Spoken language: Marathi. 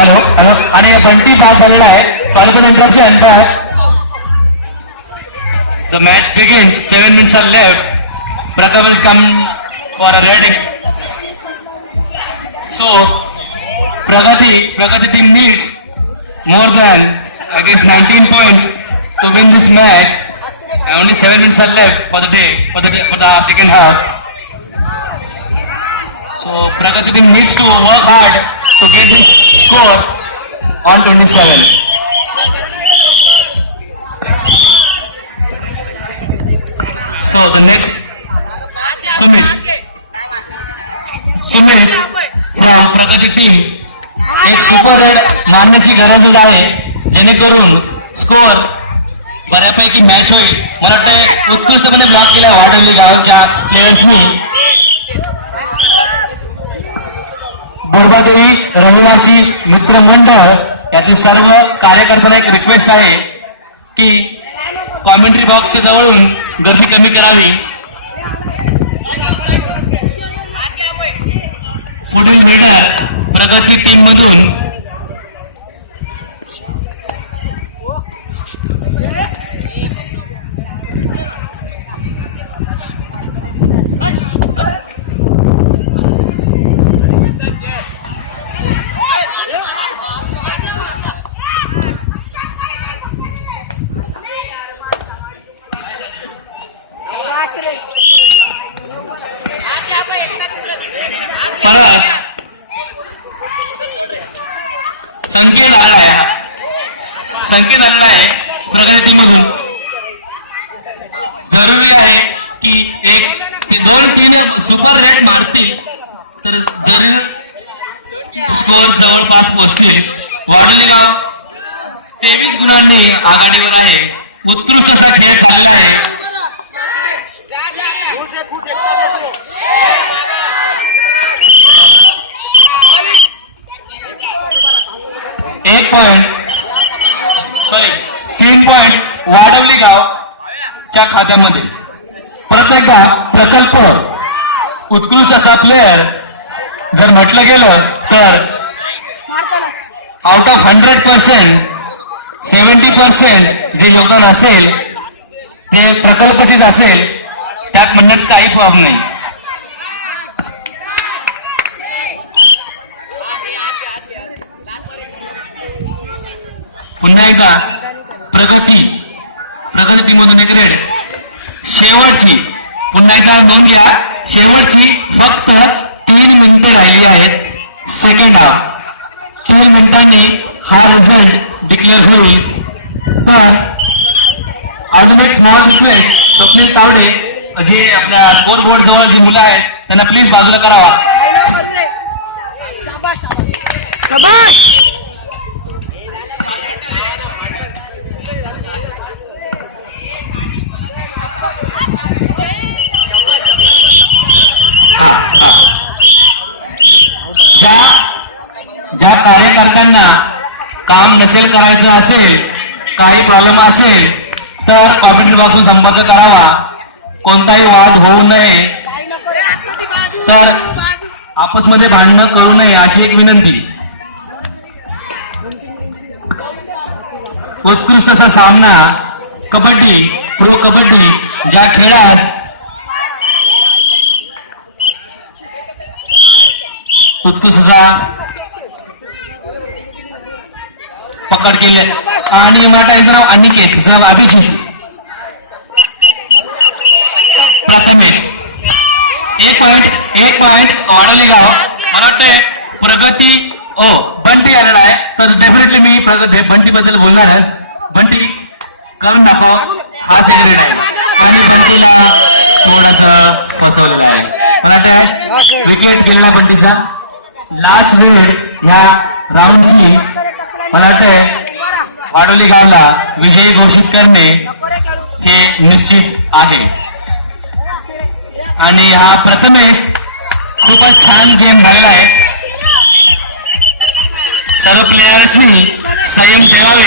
हॅलो हॅलो आणि बंटी पास झालेला आहे. Sorry for interruption but the match begins. 7 minutes are left. Pratav has come for a red. So Pragati team needs more than I guess 19 points to win this match. And only 7 minutes are left for the day for the second half. So Pragati team needs to work hard to get this score on 27. So the next Sumit from Pragati team एक सुपर रेड मारण्याची गरज आहे जेणेकरून स्कोअर बऱ्यापैकी मॅच होईल. मला वाटतं उत्कृष्टपणे ब्लॉक केला वाढवली गावच्या प्लेयर्सनी. बोरबादेवी रहिवासी मित्रमंडळ यातील सर्व कार्यकर्त्यांना एक रिक्वेस्ट आहे की कॉमेंट्री बॉक्सच्या जवळून गर्दी कमी करावी. पुढील वेळा प्रगती टीम मधून संकेत आलेला आहे प्रगती मधून. जरुरी आहे की एक 2-3 सुपर रेड मारतील तर जरूर स्कोअर जवळपास पोहोचतील. वाढलेगाव 23 गुणांनी आघाडीवर आहे. उत्कृष्ट असा खेळ चालला आहे. एक पॉइंट 3 पॉइंट वाढवली गावच्या खात्यामध्ये. परत एकदा प्रकल्प उत्कृष्ट असा प्लेअर जर म्हटलं गेलं तर आउट ऑफ 100% 70% जे योगदान असेल ते प्रकल्पाचीच असेल. त्यात म्हणण्यात काही प्रॉब्लेम नाही. पुन्हा एकदा प्रगती मधून एक रेड शेवटची. पुन्हा एकदा नोंद घ्या शेवटची फक्त 3 मिनिटे राहिली आहेत सेकंड हाफ. 3 मिनिटांनी हा रिझल्ट डिक्लेअर होईल. तर अजून एक स्मॉल रिक्वेस्ट स्वप्नील तावडे जे आपल्या स्कोर बोर्ड जवळ जी मुलं आहेत त्यांना प्लीज बाजूला करावा. ज्या कार्यकर्त्यांना काम नसेल करायचं असेल काही प्रॉब्लेम असेल तर कॉमेंट बॉक्सवर संपर्क करावा. कोणताही वाद होऊ नये तर आपसमध्ये भांडणं करू नये अशी एक विनंती. उत्कृष्ट असा सामना कबड्डी प्रो कबड्डी ज्या खेळास उत्कृष्ट असा पकड केले आणि मराठाचं नाव अनिकेत जब अभिजित प्रथमेश. एक पॉइंट वाढवले गाव. मला वाटतंय प्रगती बंटी आलेला आहे तर डेफिनेटली मी बंटी बद्दल बोलणारच. बंटी करून दाखव. हा सेक्रेट आहे. बंटीला थोडस फसवलेलं आहे. मला त्या विकेट गेलेला बंटीचा लास्ट वेळ ह्या राऊंडची मला वाटतंय वाडोली गावला विजयी घोषित करणे हे निश्चित आहे. आणि हा प्रथमेश खूपच छान गेम झालेला आहे. सर्व प्लेयर्सनी संयम ठेवावे.